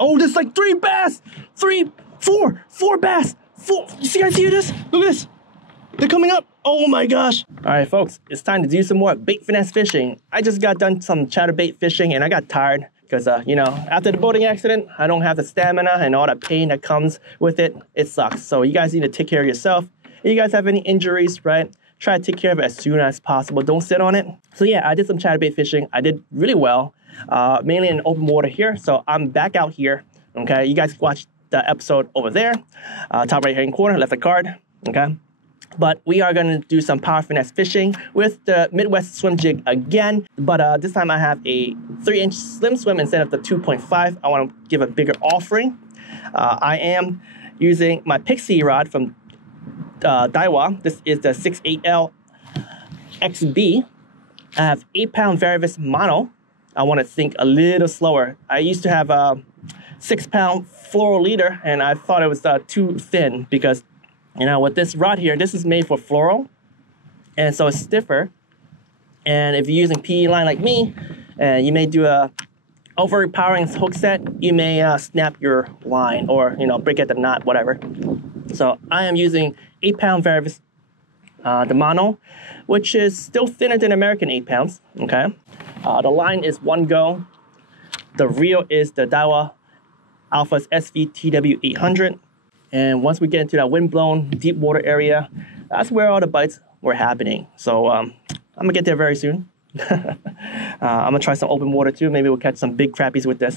Oh, there's like 3 bass! 3, 4 bass! 4, you guys see this? Look at this! They're coming up! Oh my gosh! Alright folks, it's time to do some more bait finesse fishing. I just got done some chatterbait fishing and I got tired because, you know, after the boating accident, I don't have the stamina and all the pain that comes with it. It sucks. So you guys need to take care of yourself. If you guys have any injuries, right? Try to take care of it as soon as possible. Don't sit on it. So yeah, I did some chatterbait fishing. I did really well, mainly in open water here. So I'm back out here. Okay, you guys watched the episode over there, top right hand corner, left the card. Okay, but we are going to do some power finesse fishing with the Midwest swim jig again. But this time I have a 3-inch slim swim instead of the 2.5. I want to give a bigger offering. I am using my Pixie rod from Daiwa. This is the 68L XB. I have 8-pound Varivis mono. I want to think a little slower. I used to have a 6-pound fluoro leader, and I thought it was too thin because, you know, with this rod here, this is made for fluoro, and so it's stiffer. And if you're using PE line like me, you may do a overpowering hook set, you may snap your line or, you know, break at the knot, whatever. So I am using 8-pound Varivis, the mono, which is still thinner than American 8 pounds, okay? The line is 1 go. The reel is the Daiwa Alpha's SVTW800. And once we get into that windblown deep water area, that's where all the bites were happening. So I'm gonna get there very soon. I'm gonna try some open water too. Maybe we'll catch some big crappies with this.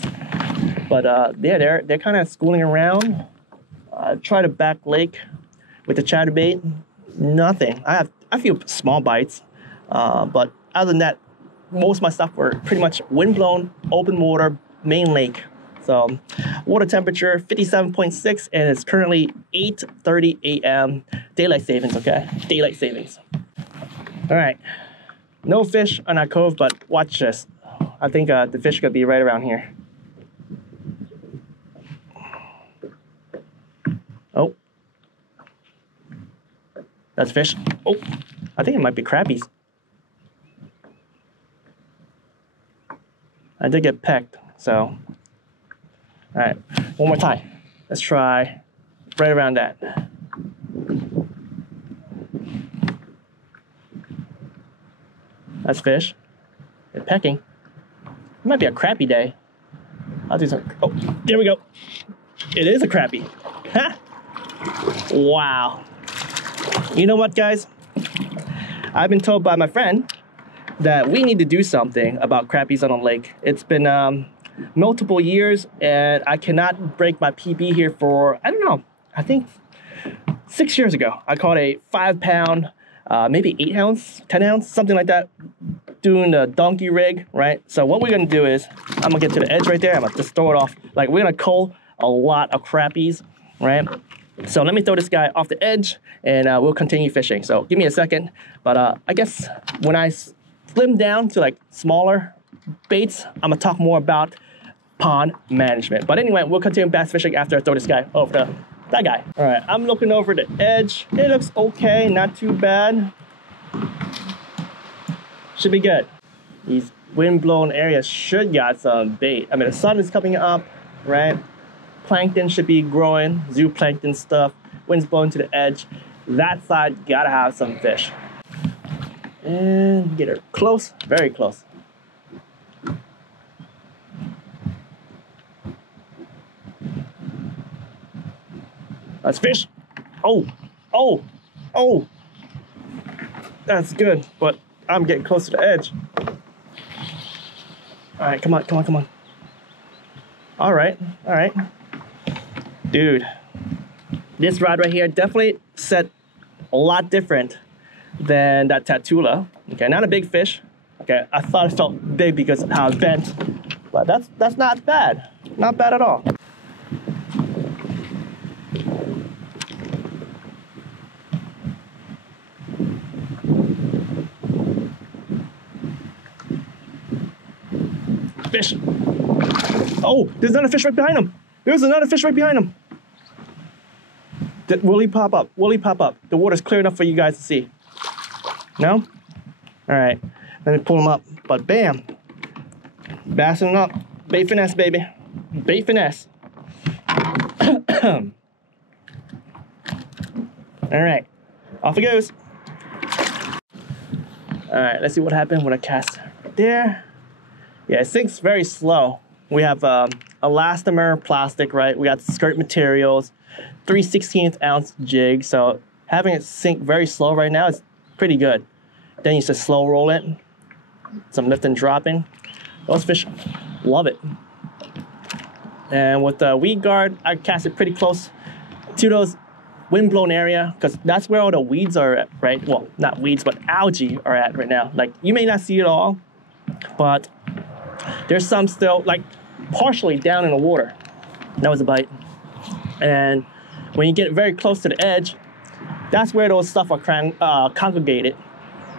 But yeah, they're kind of schooling around. Try the back lake with the chatterbait. Nothing. I have a few small bites, but other than that, most of my stuff were pretty much windblown, open water, main lake. So water temperature 57.6, and it's currently 8:30 a.m. daylight savings. Okay, daylight savings. All right, no fish on our cove, but watch this. I think the fish could be right around here. Oh, that's fish. Oh, I think it might be crappies. I did get pecked, so. All right, one more time. Let's try right around that. That's fish. They're pecking. It might be a crappie day. I'll do some. Oh, there we go. It is a crappie. Ha! Wow. You know what, guys? I've been told by my friend that we need to do something about crappies on a lake. It's been multiple years, and I cannot break my PB here for, I don't know, I think 6 years ago. I caught a 5-pound, maybe 8 ounce, 10 ounce, something like that, doing the donkey rig, right? So what we're gonna do is, I'm gonna get to the edge right there, I'm gonna just throw it off. Like, we're gonna cull a lot of crappies, right? So let me throw this guy off the edge, and we'll continue fishing. So give me a second, but I guess when I slim down to like smaller baits, I'm gonna talk more about pond management. But anyway, we'll continue bass fishing after I throw this guy over to that guy. All right, I'm looking over the edge. It looks okay, not too bad. Should be good. These wind-blown areas should got some bait. I mean, the sun is coming up, right? Plankton should be growing, zooplankton stuff. Wind's blowing to the edge. That side gotta have some fish. And get her close, very close. That's fish. Oh, oh, oh. That's good, but I'm getting close to the edge. All right, come on, come on, come on. All right, all right. Dude, this rod right here definitely set a lot different than that Tatula. Okay, not a big fish. Okay, I thought it felt big because of how it bent, but that's not bad. Not bad at all. Fish. Oh, there's another fish right behind him. There's another fish right behind him. Will he pop up? Will he pop up? The water's clear enough for you guys to see. No? All right, let me pull him up. But bam, bassing up. Bait finesse, baby. bait finesse. All right, off it goes. All right, let's see what happened when I cast right there. Yeah, it sinks very slow. We have elastomer plastic, right? We got skirt materials, 3/16 ounce jig. So having it sink very slow right now is pretty good. Then you just slow roll it, some lift and dropping. Those fish love it. And with the weed guard, I cast it pretty close to those windblown area because that's where all the weeds are at, right? Well, not weeds, but algae are at right now. Like, you may not see it all, but there's some still, like, partially down in the water. That was a bite. And when you get very close to the edge, that's where those stuff are congregated.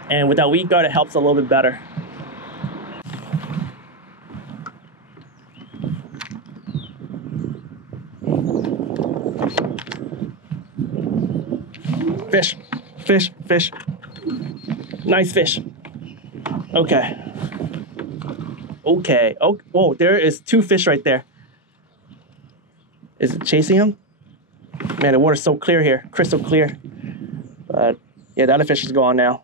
And with that weed guard, it helps a little bit better. Fish, fish, fish. Nice fish. Okay. Okay. Oh, whoa, there is 2 fish right there. Is it chasing him? Man, the water's so clear here, crystal clear. But yeah, the other fish is gone now.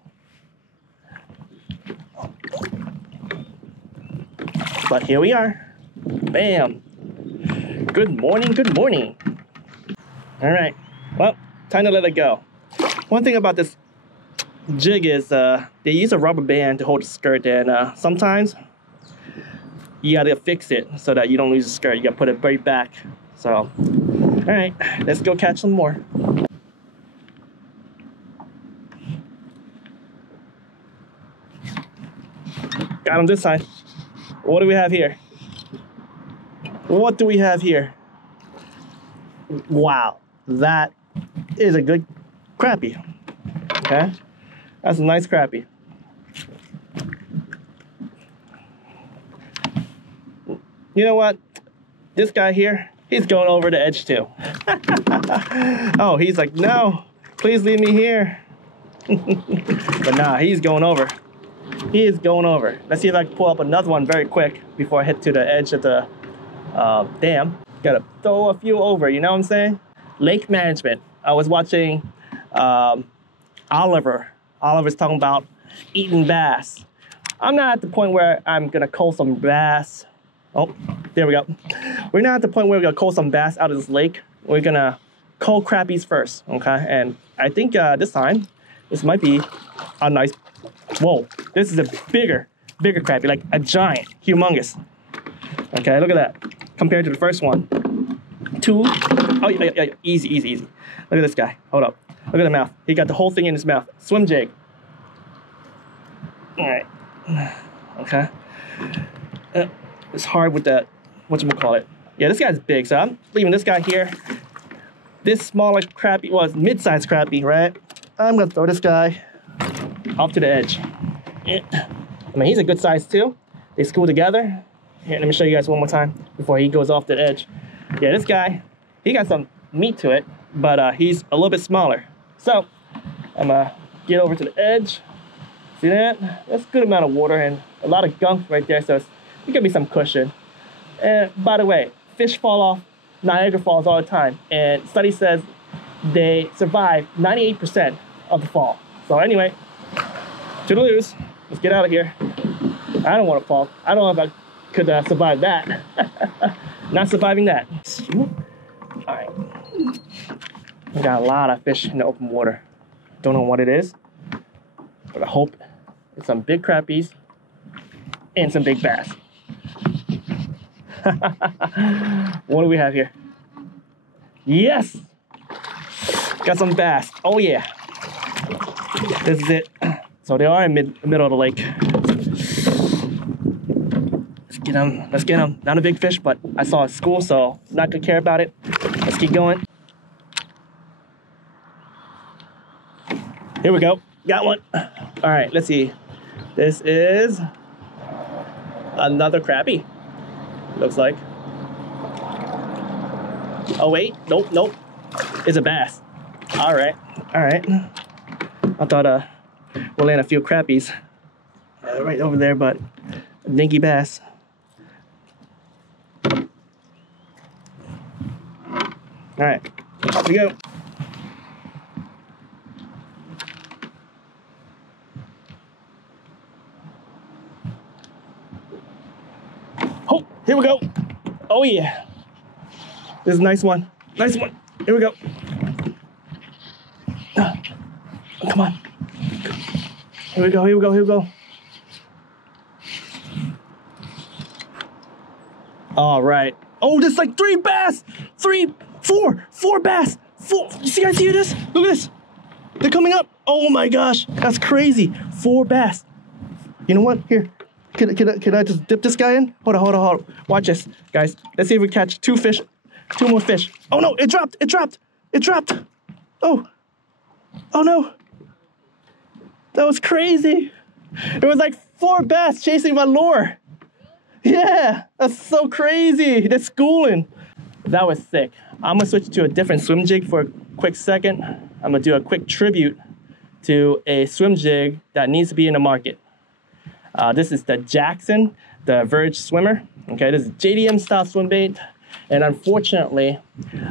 But here we are. Bam. Good morning, good morning. All right, well, time to let it go. One thing about this jig is they use a rubber band to hold the skirt, and sometimes you gotta fix it so that you don't lose the skirt. You gotta put it right back. So, all right, let's go catch some more. Got him this time. What do we have here? What do we have here? Wow, that is a good crappie. Okay, that's a nice crappie. You know what? This guy here, he's going over the edge too. Oh, he's like, no, please leave me here. But nah, he's going over. He is going over. Let's see if I can pull up another one very quick before I head to the edge of the dam. Gotta throw a few over, you know what I'm saying? Lake management. I was watching Oliver. Oliver's talking about eating bass. I'm not at the point where I'm gonna cull some bass. Oh, there we go. We're not at the point where we're gonna cull some bass out of this lake. We're gonna cull crappies first, okay? And I think this time, this might be a nice, whoa, this is a bigger crappie, like a giant, humongous. Okay, look at that. Compared to the first one. 2, oh yeah, easy, easy, easy. Look at this guy, hold up. Look at the mouth. He got the whole thing in his mouth. Swim jig. All right, okay. It's hard with that, whatchamacallit. Yeah, this guy's big, so I'm leaving this guy here. This smaller crappie, well, it's mid-sized crappie, right? I'm gonna throw this guy off to the edge. I mean, he's a good size too. They school together. Here, let me show you guys one more time before he goes off the edge. Yeah, this guy, he got some meat to it, but he's a little bit smaller. So, I'm gonna get over to the edge. See that? That's a good amount of water and a lot of gunk right there, so it's gonna be some cushion. And by the way, fish fall off Niagara Falls all the time, and study says they survive 98% of the fall. So anyway, toodaloos, let's get out of here. I don't want to fall. I don't know if I could survive that. Not surviving that. All right, we got a lot of fish in the open water. Don't know what it is, but I hope it's some big crappies and some big bass. What do we have here? Yes! Got some bass. Oh yeah. This is it. So they are in middle of the lake. Let's get them. Let's get them. Not a big fish, but I saw a school, so not gonna care about it. Let's keep going. Here we go. Got one. All right, let's see. This is another crappie. Looks like. Oh wait, nope, nope. It's a bass. All right, all right. I thought we'll land a few crappies right over there, but a dinky bass. All right, here we go. Oh, here we go. Oh yeah. This is a nice one. Nice one. Here we go. Come on. Here we go, here we go, here we go. All right. Oh, there's like 3 bass. 3, 4 bass. 4. You guys see this? Look at this. They're coming up. Oh my gosh, that's crazy. 4 bass. You know what? Here, can I just dip this guy in? Hold on. Watch this, guys. Let's see if we catch 2 fish, 2 more fish. Oh no, it dropped. Oh no. That was crazy. It was like 4 bass chasing my lure. Yeah, that's so crazy. They're schooling. That was sick. I'm gonna switch to a different swim jig for a quick second. I'm gonna do a quick tribute to a swim jig that needs to be in the market. This is the Jackson, the Verge Swimmer. Okay, this is JDM style swim bait. And unfortunately,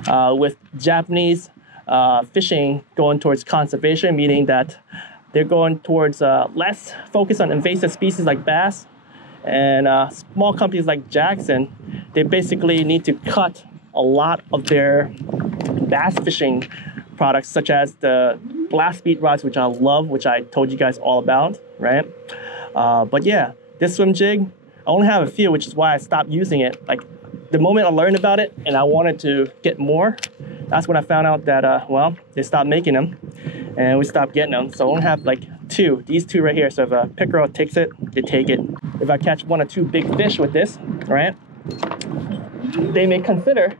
with Japanese fishing going towards conservation, meaning that they're going towards less focus on invasive species like bass, and small companies like Jackson, they basically need to cut a lot of their bass fishing products, such as the blast beat rods, which I love, which I told you guys all about, right? But yeah, this swim jig, I only have a few, which is why I stopped using it. Like the moment I learned about it and I wanted to get more, that's when I found out that, well, they stopped making them and we stopped getting them. So I only have like 2, these 2 right here. So if a pickerel takes it, they take it. If I catch 1 or 2 big fish with this, right, they may consider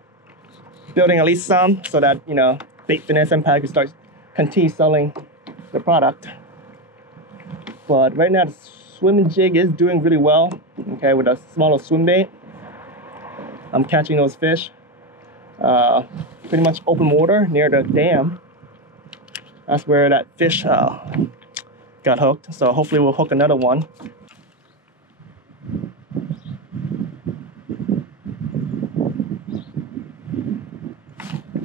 building at least some so that, you know, Bait Finesse Empire can continue selling the product. But right now the swim jig is doing really well, okay, with a smaller swim bait. I'm catching those fish pretty much open water near the dam. That's where that fish got hooked. So hopefully we'll hook another one.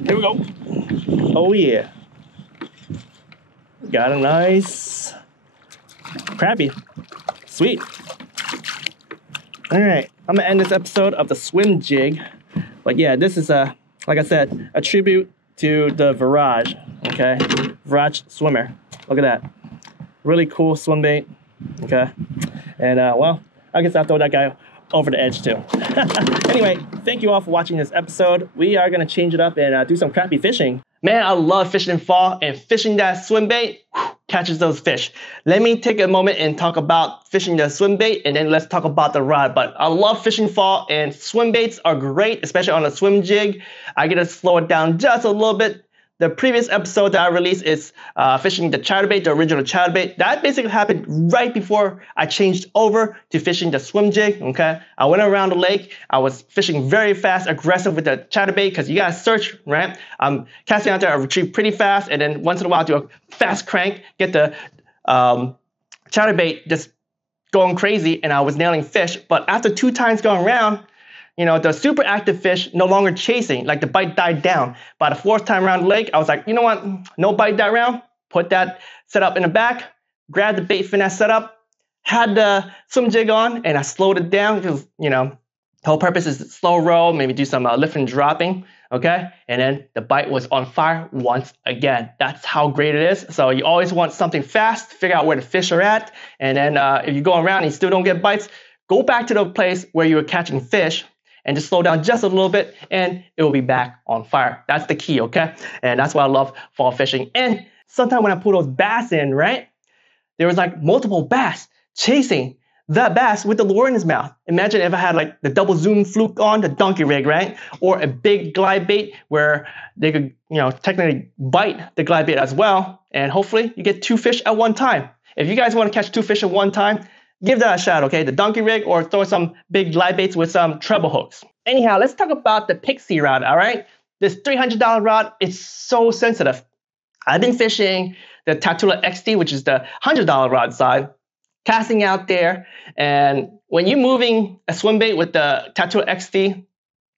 Here we go. Oh yeah. Got a nice crabby. Sweet. All right, I'm gonna end this episode of the swim jig. But yeah, this is like I said, a tribute to the Virage, okay? Virage swimmer. Look at that. Really cool swim bait, okay? And well, I guess I'll throw that guy over the edge too. Anyway, thank you all for watching this episode. We are gonna change it up and do some crappie fishing. Man, I love fishing in fall, and fishing that swim bait catches those fish. Let me take a moment and talk about fishing the swim bait, and then let's talk about the rod. But I love fishing fall, and swim baits are great, especially on a swim jig. I get to slow it down just a little bit. The previous episode that I released is fishing the chatterbait, the original chatterbait. That basically happened right before I changed over to fishing the swim jig, okay? I went around the lake. I was fishing very fast, aggressive with the chatterbait because you gotta search, right? I'm casting out there, I retrieve pretty fast, and then once in a while do a fast crank, get the chatterbait just going crazy, and I was nailing fish. But after 2 times going around, you know, the super active fish no longer chasing, like the bite died down. By the 4th time around the lake, I was like, you know what, no bite that round. Put that setup in the back, grabbed the Bait Finesse setup, had the swim jig on, and I slowed it down because, you know, the whole purpose is to slow roll, maybe do some lift and dropping, okay? And then the bite was on fire once again. That's how great it is. So you always want something fast, figure out where the fish are at, and then if you're going around and you still don't get bites, go back to the place where you were catching fish, and just slow down just a little bit, and it will be back on fire. That's the key, okay? And that's why I love fall fishing. And sometimes when I put those bass in, right, there was like multiple bass chasing that bass with the lure in his mouth. Imagine if I had like the double zoom fluke on, the donkey rig, right? Or a big glide bait where they could, you know, technically bite the glide bait as well. And hopefully you get 2 fish at one time. If you guys want to catch 2 fish at one time, give that a shot, okay? The donkey rig, or throw some big glide baits with some treble hooks. Anyhow, let's talk about the Pixie rod, all right? This $300 rod, it's so sensitive. I've been fishing the Tatula XT, which is the $100 rod side, casting out there, and when you're moving a swim bait with the Tatula XT,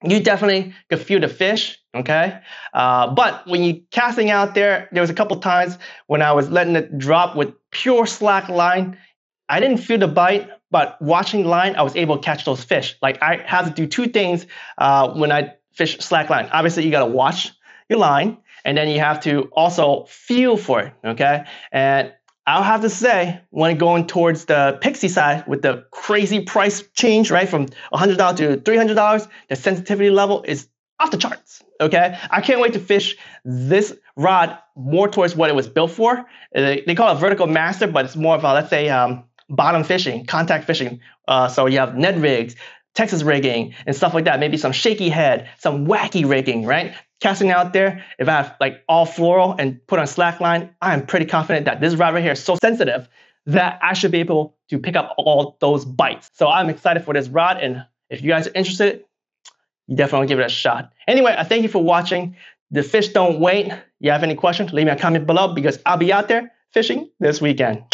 you definitely could feel the fish, okay? But when you casting out there was a couple times when I was letting it drop with pure slack line. I didn't feel the bite, but watching the line, I was able to catch those fish. Like I had to do two things when I fish slack line. Obviously, you gotta watch your line, and then you have to also feel for it, okay? And I'll have to say, when going towards the Pixie side with the crazy price change, right, from $100 to $300, the sensitivity level is off the charts, okay? I can't wait to fish this rod more towards what it was built for. They call it vertical master, but it's more of a, let's say, bottom fishing, contact fishing. So you have Ned rigs, Texas rigging, and stuff like that. Maybe some shaky head, some wacky rigging, right? Casting out there, if I have like all fluoro and put on slack line, I am pretty confident that this rod right here is so sensitive that I should be able to pick up all those bites. So I'm excited for this rod, and if you guys are interested, you definitely give it a shot. Anyway, I thank you for watching. The fish don't wait. You have any questions, leave me a comment below because I'll be out there fishing this weekend.